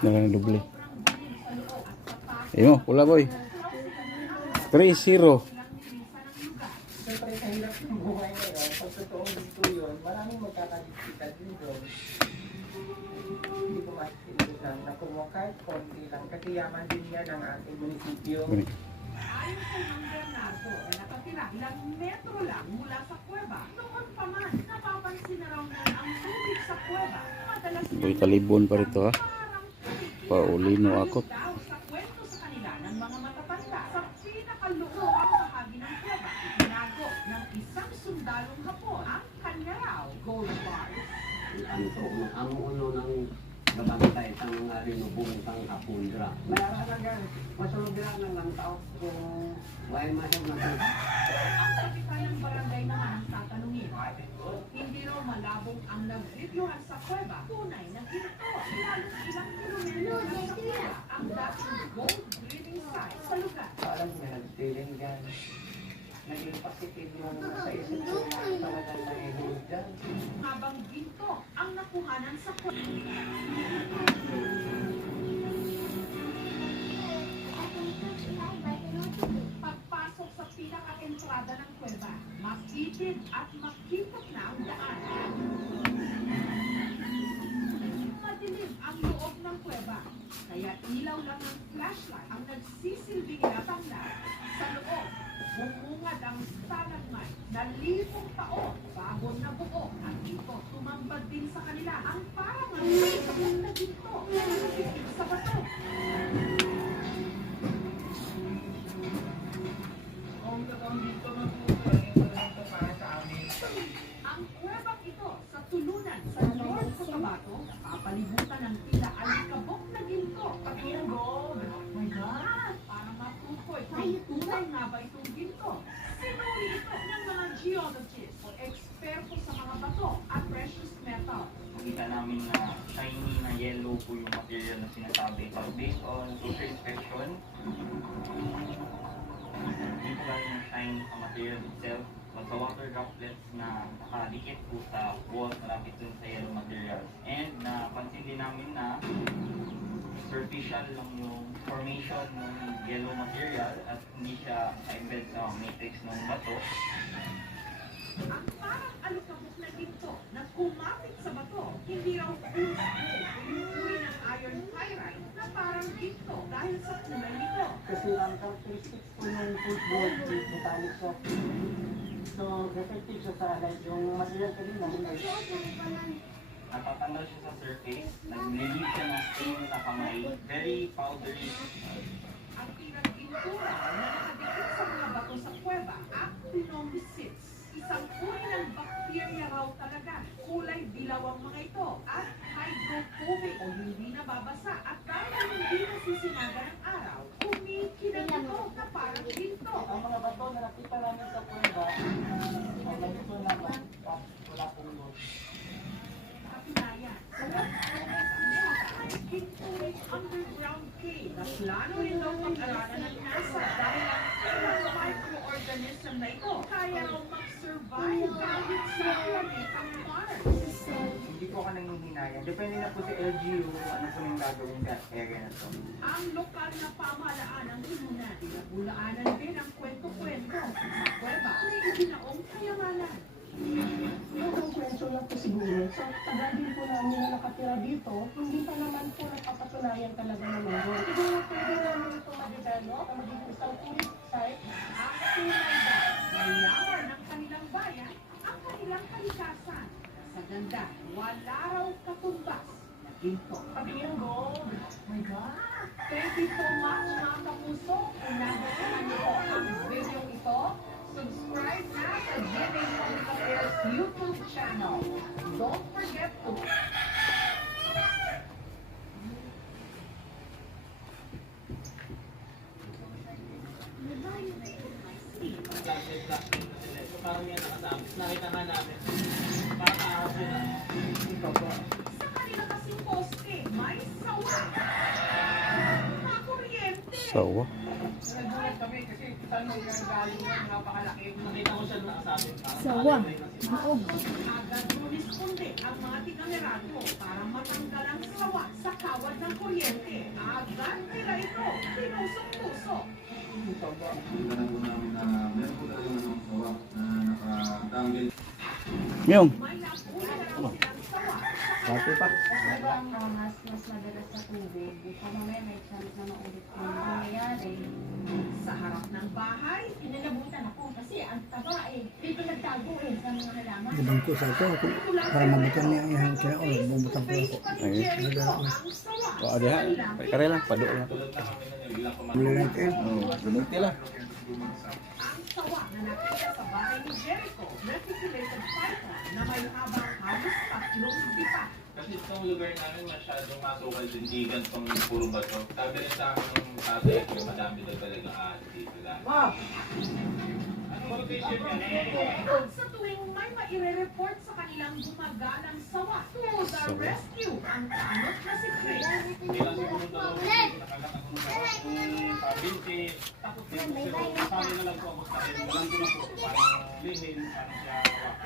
Nalang doble. Ayun, pula boy. 3-0. Siyempre, kahirap yung buhay ngayon. Pag totoong gusto yun, maraming magkakadikitan din doon. Hindi ko makikita na kung kahit konti lang. Kasi yaman din yan ang ating munisipyo. Ayon kay Mang Bernardo, nakatira ilang metro lang mula sa kuweba. Noon pa man, napapansin na raw niya ang tubig sa kuweba. Madalas Boy, kalibon pa rito ha. Paulino ako. daw sa kwento sa kanila ng mga matatanda. Sa pinakaluoang bahagi ng kuweba, itinago ng isang sundalong Hapon ang kanya raw gold bars. Ang uno ng babantay sa mga rinubong sang Hapundra. Mayroon na gan, masulog na lang tao kung may masok na ito. Ang kapitan ng barangay naman ang tatanungin. Hindi raw malabong ang nag-reviewhan sa kuweba. Tunay na ginto. Lalong ilang kilometro lang sa kuweba ang dating gold breeding site sa lugar. Parang may nagtiling dyan. Naging positive yung sa isip ko na talagang nahihulog dyan. Habang ginto ang nakuhanan sa kuweba. Pagpasok sa pinaka-entrada ng kuweba, makitid at makipot na ang daan. Madilim ang loob ng kuweba, kaya ilaw lang ng flashlight ang nagsisilbing latanglag. Sa loob, bumungad ang stalagmite na lipong taon bago nabuo at ito tumambad din sa kanila ang parang ang may sakit na ginto na nakatitig sa bato. Kung totoong dito na po, ito para sa amin. Ang kuwebang ito sa tulunan sa North Cotabato, papalibutan ng tila alikabok na ginto. Pagkira gold. Oh my God! Parang matukoy kung tunay nga ba itong ginto. Sinuri ito ng mga geologists o eksperto sa mga bato at precious metal. Nakita namin na shiny na yellow po yung material na sinasabi. So based on closer inspection, hindi po galing yung shine sa material itself, but sa water droplets na nakadikit po sa wall malapit dun sa yellow material. And napansin din namin na superficial lang yung formation ng yellow material at hindi siya embed sa matrix ng bato. Ang parang alikabok na ginto na kumapit sa bato, hindi raw pure gold o yung uri ng iron pyrite na parang ginto dahil sa kulay nito. Kasi ang characteristics po ng football is metallic siya. So, effective siya sa light. Yung material kanina, Natatanggal siya sa surface, nag-release siya ng stain sa kamay, very powdery. Ang pinag-gintura na nakadikit sa mga bato sa kuweba, actinomycetes. Isang uri ng bakterya raw talaga. Kulay dilaw ang mga ito at hydrophobic o hindi nababasa. At dahil hindi nasisinaga ng araw, kumikinang ito na parang ginto. ang mga bato na nakita namin sa kuweba, ay ganito naman, at wala pong gold. Katunayan, sa may ginturing underground cave na plano rin daw pag-aralan ng NASA dahil ang ilang microorganism na ito kaya raw mag-survive kahit sa planetang Mars. Hindi po ako nanghihinayan. Depende na po sa LGU kung ano po yung gagawin sa area na to. Ang lokal na pamahalaan ng tulunan, pinagulaanan din ang kwento-kwento sa kuweba may ibinaong kayamanan. Yung kwento lang po siguro. So, tagal din po namin na nakatira dito, hindi pa naman po napapatunayan talaga na meron. Siguro pwede namin ito ma-develop na maging isang tourist site. Ang tunay daw, mayaman ng kanilang bayan, ang kanilang kalikasan. Sa ganda, wala raw katumbas na ginto. Pagkira gold. Oh my God! Thank you so much mga kapuso. Kung nagustuhan niyo po ang video ito, subscribe na sa GMA Public Affairs YouTube channel. Don't forget to Parang yan nakasama. Nakita nga namin. Parang ahas yun ah. sa kanila kasing poste, may sawa. Makuryente. Sawa. Nagulat kami kasi Saan may galing yan? Napakalaki. Nakita ko siya doon sa atin. Sawa. Maog. Agad rumisponde ang mga tiga-Meralco para matanggal ang sawa sa kawad ng kuryente. Agad nila ito tinusok-tusok. Yung. May napuli na raw silang sawa sa Happy pa. Diba ang mas madalas sa tubig? Baka mamaya may chance na maulit yung nangyayari. sa harap ng bahay. Pinalabutan ako kasi ang taba eh. Dito nagtago eh sa mga halaman. Ibang ko sa ito, para mabutan niya ang kaya o, bumutang ko ako. Ay. O, ada ha. Kare lang, pado lang. Muli lang kayo. Oh, gumuti lang. Ang sawa na nakita sa bahay ni Jericho, reticulated python na may habang halos 3 dipa. Kasi itong lugar namin masyadong masukal din, gigan tong puro bato. Sabi rin sa akin ng tatay ko, madami daw talagang ahas dito lang. Anong location yan? Sa tuwing may maire-report sa kanilang gumagalang sawa, to the rescue ang tanot na si Chris. Hindi lang siguro ito, nakagata ko ng pabinti. Takot din sila. Sabi na lang po ako sa akin, walang ko na po, parang lihin, parang siya hawak.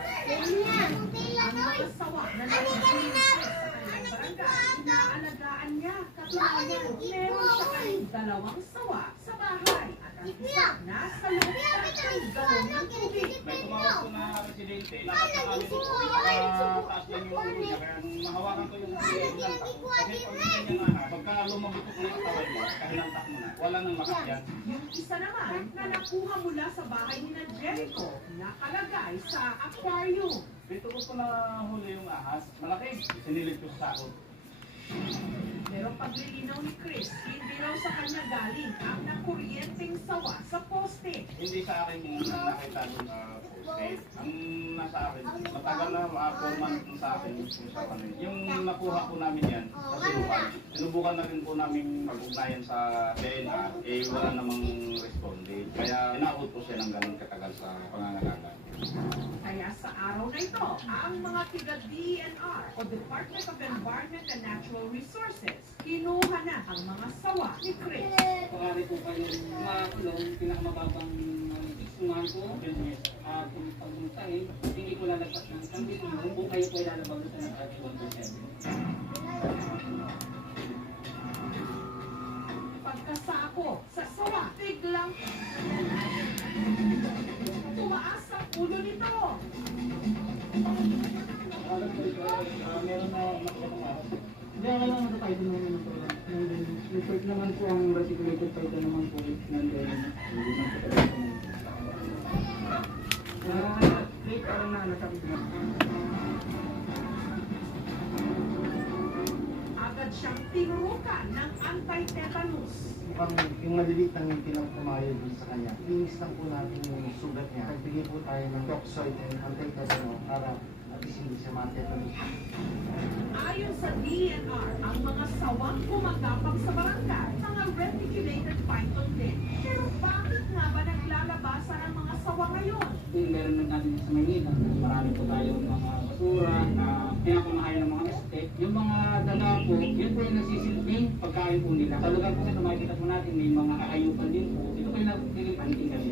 Ang mga sawa na nag-release sa kanilang barangay, inaalagaan niya. Katunayan, meron siya kayong 2 sawa sa bahay at ang isa nasa loob ng galon ng tubig. May tumawag ko na residente, nakakakalit ko, taas lang yung ulo niya, kaya mahawakan ko yung ulo ng tako. Kasi pag ganyan nga ha, pagka lumabutok na yung katawan niya, kahilantak mo na, wala nang makakyan. Yung isa naman na nakuha mula sa bahay ni na Jericho, nakalagay sa aquarium. Dito ko po na huli yung ahas, malaki, sinilid ko sa sako. Pero paglilinaw ni Chris, hindi raw sa kanya galing ang nakuryenteng sawa sa poste. Hindi sa akin yung nakita doon na poste. Ang nasa akin, matagal na 4 months sa akin yung sa kanil. Yung nakuha po namin yan sa sinubukan. Sinubukan na rin po namin pag-ugnayan sa DNA, eh wala namang responde. Kaya inaabot po siya ng ganun katagal sa pangangalaga. Kaya sa araw na ito, ang mga tiga-DENR o Department of Environment and Natural Resources, kinuha na ang mga sawa ni Chris. Pagkari po kayo makulong, pinakamababang isungan ko, kung pagmuntay, hindi ko lalagpas ng kambit mo, kung kayo po ilalabag sa ng 31%. Pagkasako sa sawa, biglang tumaas ang ulo nito. Meron na nakakamaras. Hindi, kailangan na tayo naman ng program. Report naman po ang reticulated python naman po. Late parang nalasakit na. Agad siyang tinurukan ng anti-tetanus. Mukhang yung maliliit ng ngiti lang tumayo dun sa kanya. Linis lang po natin yung sugat niya. Nagbigay po tayo ng toxoid and anti-tetano para at least hindi siya matetanus. Ayon sa DENR, ang mga sawang gumagapang sa barangay, mga reticulated python din. Pero bakit nga ba naglalabasan ang mga sawa ngayon? Meron na natin sa Manila. Marami po tayong mga basura na pinapamahayan ng mga estate. Yung mga daga po, yun po yung nasisilbing pagkain po nila. Sa lugar po kasi makikita po natin may mga kakayupan din po. Ito po yung nagpilipanting kami.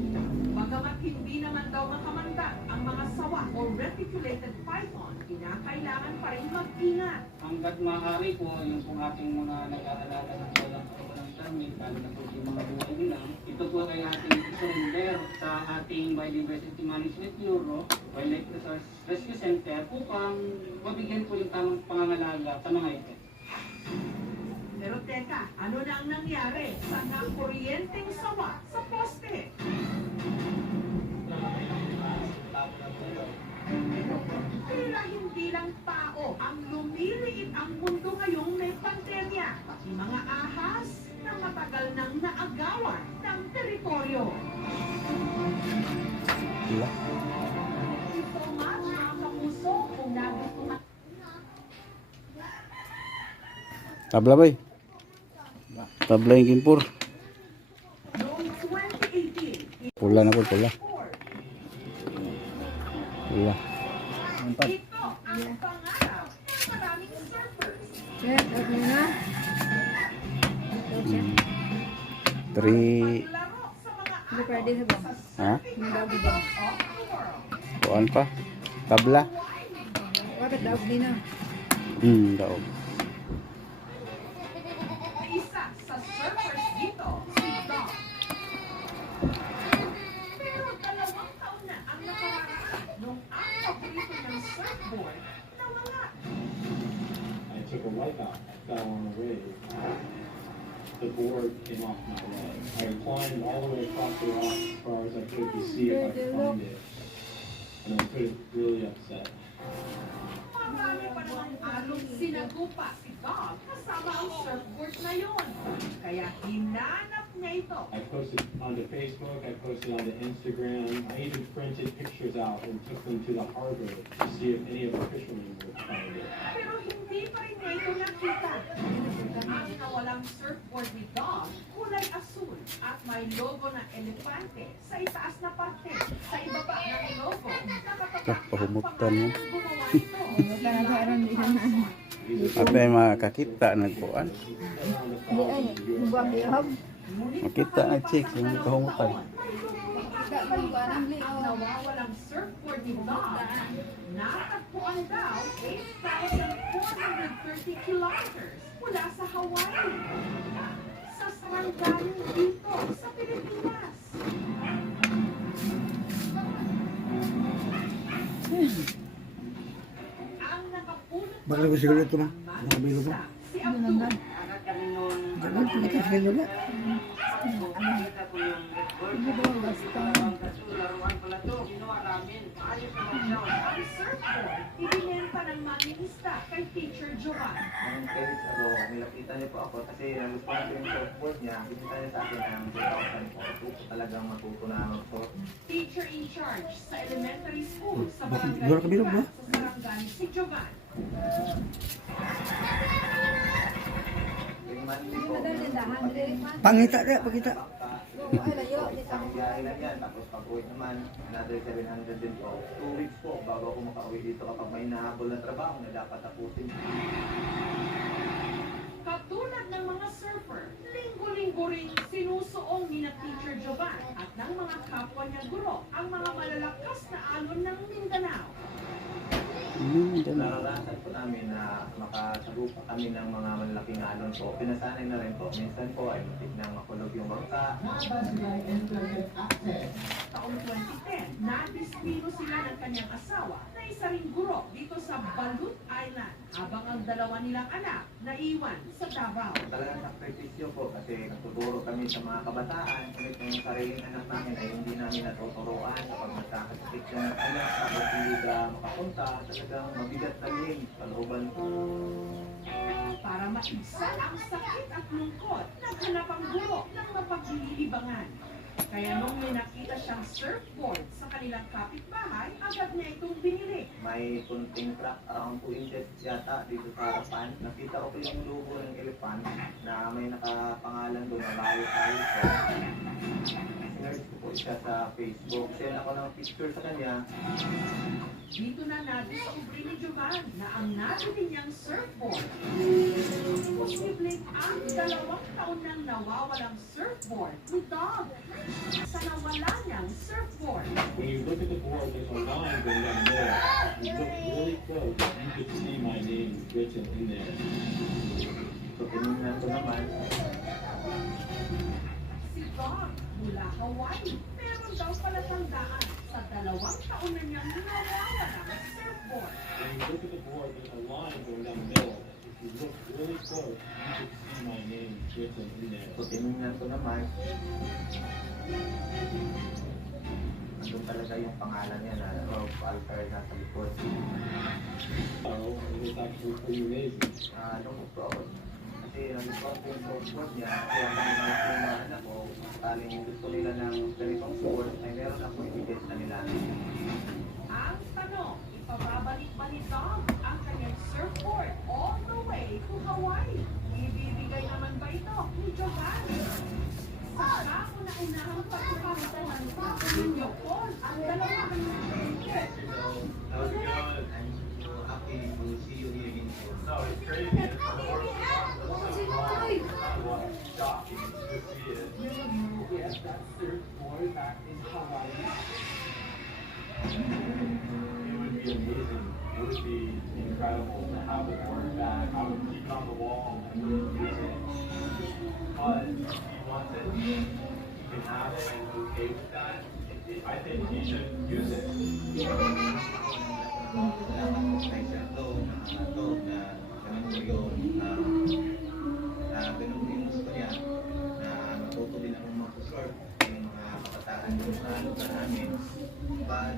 Bagamat hindi naman daw makamanda ang mga sawa o reticulated python, kinakailangan pa rin mag-ingat. Hanggat maaari po, yung pong ating mga nag-aalaga ng walang kawalang tamig, lalo na po yung mga buhay nila, ito po ay ating surrender sa ating Biodiversity Management Bureau, Wildlife Resource Rescue Center, upang mabigyan po yung tamang pangangalaga sa mga ito. Pero teka, ano na ang nangyari sa nakuryenteng sawa sa poste? Tila hindi lang tao ang lumiliit ang mundo ngayong may pandemya, pati mga ahas na matagal nang naagawan ng teritoryo. Ito nga mga kapuso kung nagustuhan. Tabla bay. Tabla yung kimpur. Noong 2018, Pula na po, pula. Pula. ito ang pangarap ng maraming surfers. Three. Paglaro sa mga Hindi pwede sa bang. Ha? Hindi daw bang. Kuan pa? Tabla? Bakit daw din na? Daog. Isa sa surfers dito, si Dom. Pero 2 taon na ang nakaraan nung ang paborito ng surfboard nawala. I took a wipeout. I fell on the wave. The board came off my leg. I climbed all the way across the rock as far as I could to see if I could find it. And I was really upset. Marami pa namang along sinagupa si Dom kasama ang surfboard na yon. Kaya hinanap niya ito. I posted onto Facebook, I posted onto Instagram. I even printed pictures out and took them to the harbor to see if any of the fishermen would find it. Pero hindi pa rin niya ito nakita. Ang nawalang surfboard ni Dom, kulay asul at may logo na elepante sa itaas na parte. Sa ibaba ng logo, nakatatak ang Pahumutan mo. pangalan ng gumawa nito. Ate makakita nagkuan. Hindi ay. Buwang ihab. Makita na chick yung kahumutan. Tidak pa yung anang Ang liyaw. nawawalang surfboard ni Dom, natagpuan daw 8,430 kilometers mula sa Hawaii. Sa saranggaling dito sa Pilipinas. Ang nakapulot Bakit ba siguro ito, ma? ang Nakabilo ba? si Abdul. Agad kami noon. Ganun, pagkita sa ganun ba? Nakita ko yung network. Hindi ba basta? Kaso laruan pala to. Ginawa namin. Ayos naman siya. Ang surfboard, ibinenta ng manginista kay Teacher Jovan. Nung credits ago, nilapitan niyo po ako kasi nagustuhan ko yung surfboard niya. Pinita niya sa akin ng 2,000 po. Gusto ko talagang matuto na mag-surf. Teacher in charge sa elementary school sa barangay Dora Kabilog, Iba, no? sa Sarangani, si Jovan. Yung monthly po, Pangita na, pagkita. Ay, layo. isang biyahe lang yan. Tapos pag-uwi naman, another 700 din po. 2 weeks po bago ako makauwi dito kapag may nahabol na trabaho na dapat tapusin. Katulad ng mga surfer, linggo-linggo rin sinusuong ni na Teacher Jovan at ng mga kapwa niya guro ang mga malalakas na alon ng Mindanao. Naranasan po namin na makasagupa kami ng mga malalaking alon po. Pinasanay na rin po. Minsan po ay matik nang makulog yung bangka. Taong 2010, nadispino sila ng kanyang asawa na isa ring guro dito sa Balut Island habang ang dalawa nilang anak naiwan sa Davao. Talagang sakripisyo po kasi natuturo kami sa mga kabataan. Kahit yung sariling anak namin ay hindi namin natuturuan kapag magkakasakit siya ng anak tapos hindi ka makapunta. Talagang mabigat na rin kalooban ko. Para maibsan ang sakit at lungkot, naghanap ang guro ng mapaglilibangan. Kaya nung may nakita siyang surfboard sa kanilang kapitbahay, agad niya itong binili. May kunting crack around 2 inches yata dito sa harapan. Nakita ko po yung logo ng elephant na may nakapangalan doon na Bayo Tayo po. Sinerge ko po siya sa Facebook. Send ako ng picture sa kanya. Dito na nadiskubre ni Jovan na ang nabili niyang surfboard. Posibleng ang 2 taon nang nawawalang surfboard ni Dog. Sa nawala niyang surfboard. When you look at the board, there's a line going down the middle. You look really close, you could see my name written in there. So tinignan ko naman. Si Dog mula Hawaii. Meron daw palatandaan sa 2 taon na niyang nawawalang surfboard. When you look at the board, there's a line going down the middle. If you look really close, you could see my name written in there. So tinignan ko naman. Andun talaga yung pangalan niya na Rob Alper nasa likod. So it was actually pretty amazing. Lungkot po ako. Kasi nagustuhan ko yung surfboard niya. Kaya kami mga anak ko, taling gusto nila ng ganitong board, ay meron ako ibigay sa nila. Ang tanong, ipababalik ba ni Dog ang kanyang surfboard all the way to Hawaii? Ibibigay naman ba ito ni Jovan? Sa kauna-unahang pagkakataon, Video Call ang dalawa. How's it going? I'm so happy to see you here again. No, it's crazy. It's shocking to see it. Yes, that surfboard incredible to have it work back. I would keep it on the wall and use it. But if you want it, you can have it and you're okay with that. I think you should use it. Ganun din gusto niya na matuto din akong mag-sort yung mga kabataan doon sa lugar namin. But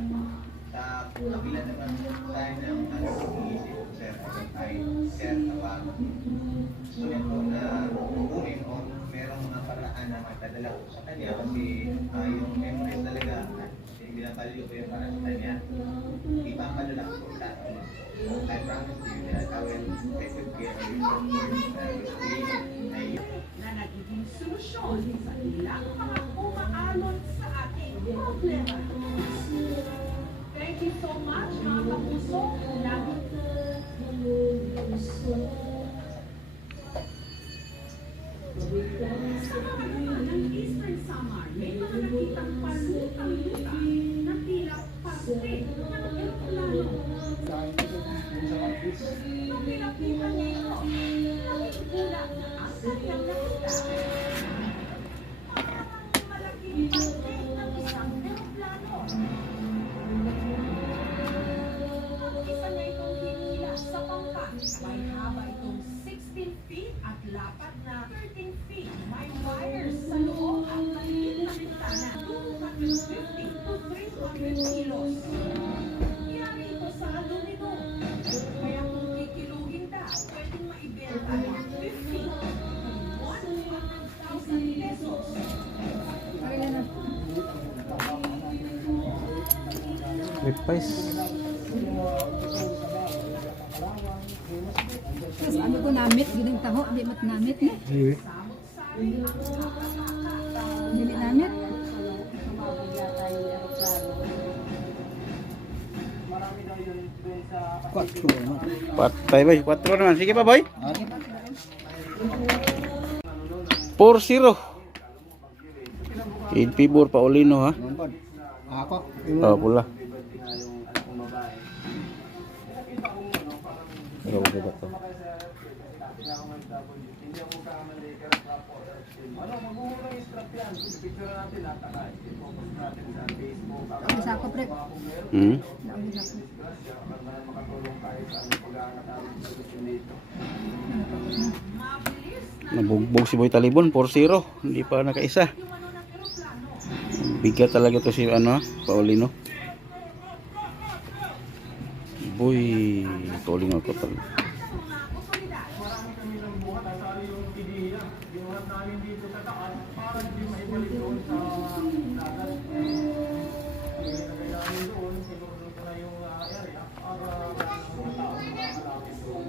sa kabila naman tayo ng iniisip ko, sir, ay sir, kapag gusto niya ko na bukuin o merong mga paraan na magdadala ko sa kanya kasi yung memories talaga yung binabalyo ko yung para sa kanya, ipapadala ko sa akin. I promise you that I will take good care of your na nagiging solusyon sa ilang mga umaalon sa ating problema. Thank you so much, mga kapuso. Sa kabataan ng Eastern Samar, may mga nakitang palutang-luta na tila parte ng aeroplano. Nung nilapitan niya ito, nakikula na ang kanyang nakita. Parang malaking parte ng isang aeroplano. Isa niya itong hinila sa pangkat. May haba itong 16 feet at lapad na 13 feet. May wires sa loob at maliit na bintana. 250 to 300 kilos. Yari ito sa aluminum. Kaya kung kikilugin daw, pwedeng maibenta ng 50 to 100,000 pesos. Repais. Terus ano ko namit, ginang taho, di mat namit ni. Dili namit. Patay boy, 4 naman. Sige pa boy. 4-0. In favor Paulino ha. Ako? Oh, pula. Pero ba to? Isa ko pre. Nabugbog si Boy Talibon 4-0. Hindi pa nakaisa. Bigat talaga to si Paulino. Boy, Paulino ko talaga. Marami kami ng buhat at sali yung ideya. Ginuhat namin dito sa taas para hindi maibalik doon sa dagat. Nilagay namin doon, sinunod ko na yung area para mga tao makakalapit doon.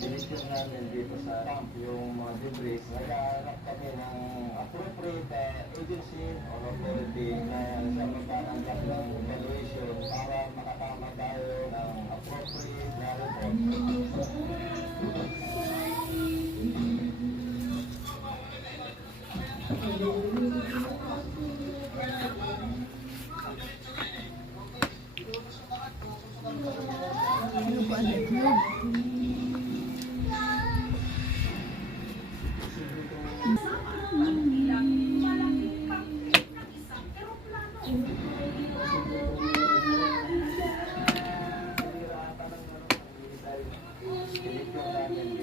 Sinisyon namin dito sa camp yung mga debris. Naghahanap kami ng appropriate agency or authority na sa magkakanggap ng evaluation para makatama tayo ng appropriate na report. Sinisyon namin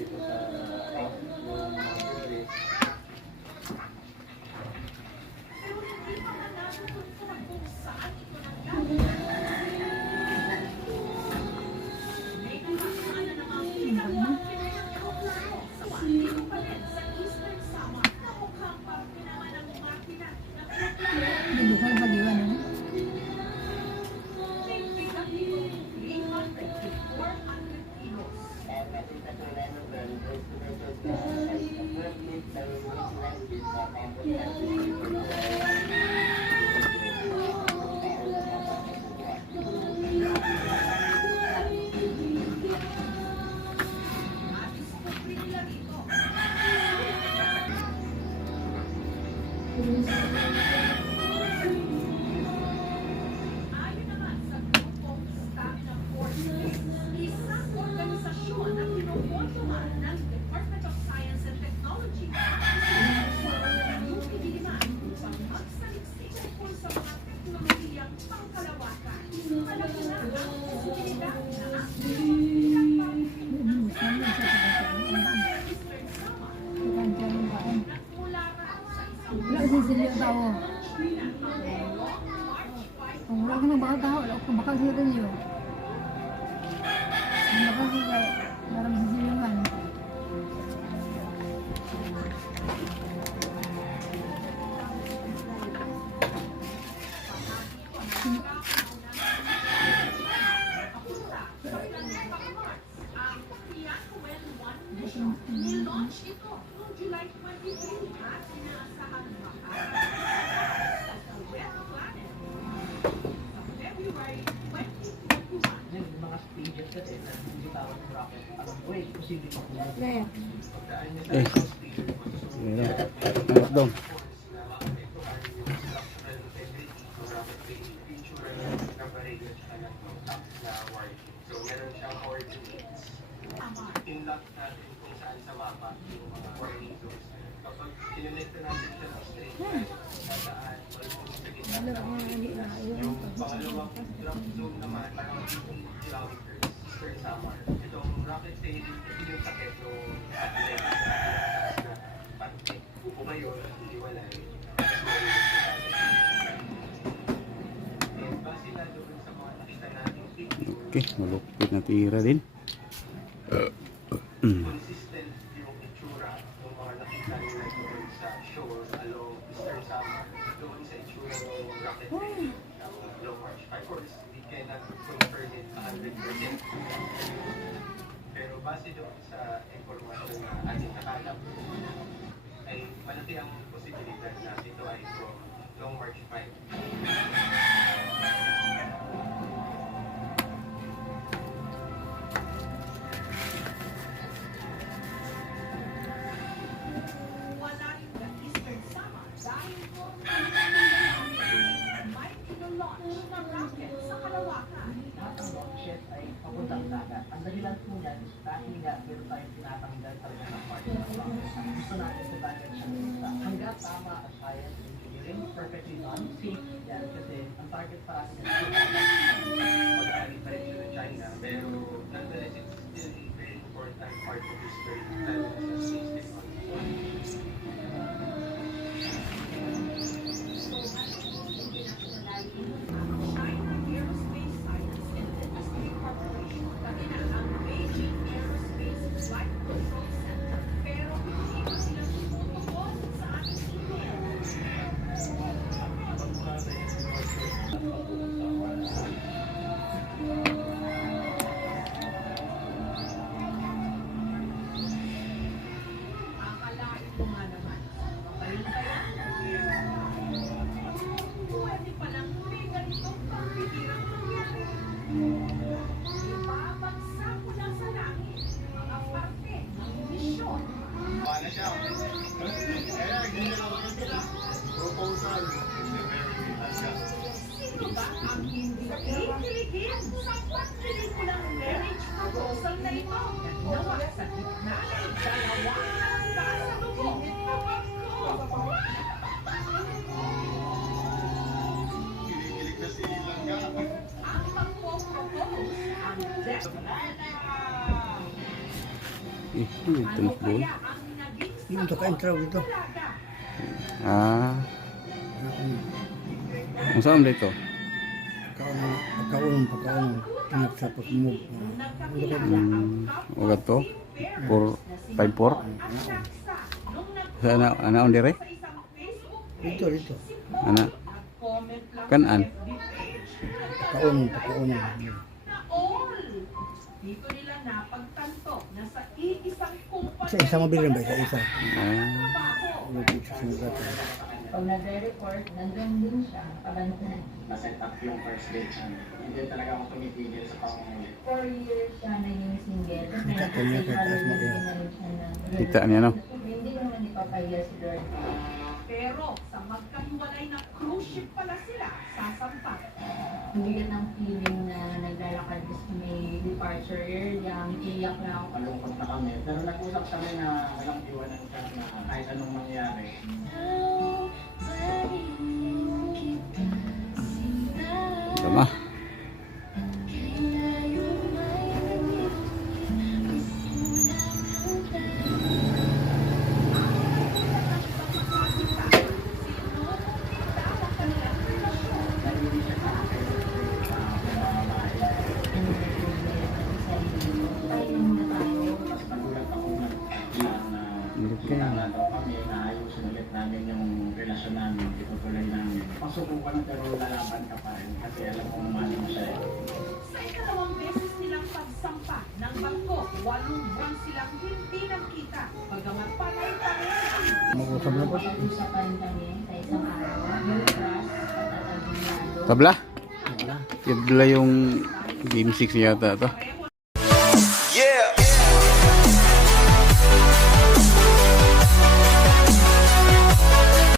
Ayon naman sa grupong Stamina Forces, isang organisasyon na pinukontuhan ng Department of Science and Technology yung Diliman upang magsaliksik tungkol sa mga teknolohiyang pangkalawakan. Malaki na ang posibilidad na Wala kasi sila tao. Kung wala ka nang bakal tao, wala ko bakal sila niyo. Ang bakal sila, parang sisiluhan. Nilaunch ito noong July 23 at inaasahan makakasal sa Red Planet sa February 2021. Yung mga stages kasi na hindi tawag ng rocket. Alam mo eh, posible pa kung Kaya, Hanap dong. So, meron siyang coordinates. Tinlock natin kung saan sa mapa yung mga coordinate zones. Kapag kinonecta natin siya ng straight line, saan, sa gitna yung pangalawang drop zone naman, parang 50 kilometers, Eastern Samar. Itong rocket sailing, ito yung sakit ng athletics na pati upo kayo, hindi walay. And base na doon sa mga nakita natin picture, Okay, malupit na tira din. consistent yung itsura ng mga nakita nila doon sa shore along Eastern Samar, doon sa itsura ng rocket sailing ng Long March 5. Of course, we cannot confirm it 100%. Pero base doon sa informasyon na ating nakalap, ay malaki ang posibilidad na ito ay from Long March 5. Wala rin sa Eastern Samar dahil po may ino-launch na rocket sa kalawakan. lahat ng rocket ay papuntang dagat. Ang dahilan po niyan, dahil nga meron tayong tinatanggal talaga ng part ng rocket. Ang gusto natin sa dagat siya sa hanggat tama at science engineering, perfectly done, safe yan. Kasi ang target pa natin is Pag-aari pa rin siya ng China, pero nonetheless, it's still a very important part of history lalo na sa space technology. China Aerospace Science and Industry Corporation, pati na ang Beijing Aerospace Flight Control Center. Pero hindi pa sila tumutukod sa ating email. Akalain mo nga naman, makayin kaya? Pwede palang may ganitong pambihirang nangyari. Ibabagsak mo lang sa langit mga parte ng misyon. Paano siya? Proposal. Sino ba ang hindi kikiligin sa pagpilikulang marriage proposal na ito? Nawa sa gitna ng dalawang kasalubong. Kinikilig na si Langga. Ang magpo-propose ang death. Ito, ito Ano na doon. kaya ang naging sagot? Wala. Ah. Ang saan dito? Pagkaunong, pinagsapat mo. Ugat to? 454? Sana, ana on dire? Dito. Ana. Kanan? Pakaunong. Dito nila napagtanto na sa iisang kumpanya. Sa isang mabilin ba? Sa isa. Trabaho. Pag nagre-report, nandun din siya, nakabantan. Na-set up yung first date siya. Hindi talaga ako tumipigil sa pangunguli. 4 years siya naging single. Tapos Kita ko niya, nag-stay kahit taas mo yan. na rin siya ng- Kita niya, no? Hindi naman ipapahiya si Lord. Pero sa magkahiwalay na cruise ship pala sila sasampa. Hindi yan ang feeling na naglalakad kasi may departure area, iyak na ako. Malungkot na kami. Pero nag-usap kami na walang iwanan siya na kahit anong mangyari. Tama. Nagulat ako na kailangan daw kami na ayusin ulit namin yung relasyon namin. Itutuloy namin. Pasubukan na pero lalaban ka pa rin kasi alam mo mahal mo siya. Sa ikalawang beses nilang pagsampa ng bangko, 8 buwan silang hindi nagkita. Bagamat panay-panay Mag-usap na po. Pag-usapan kami sa isang araw, yung trust, patatagin lalo. Tabla? Tabla yung game 6 yata to.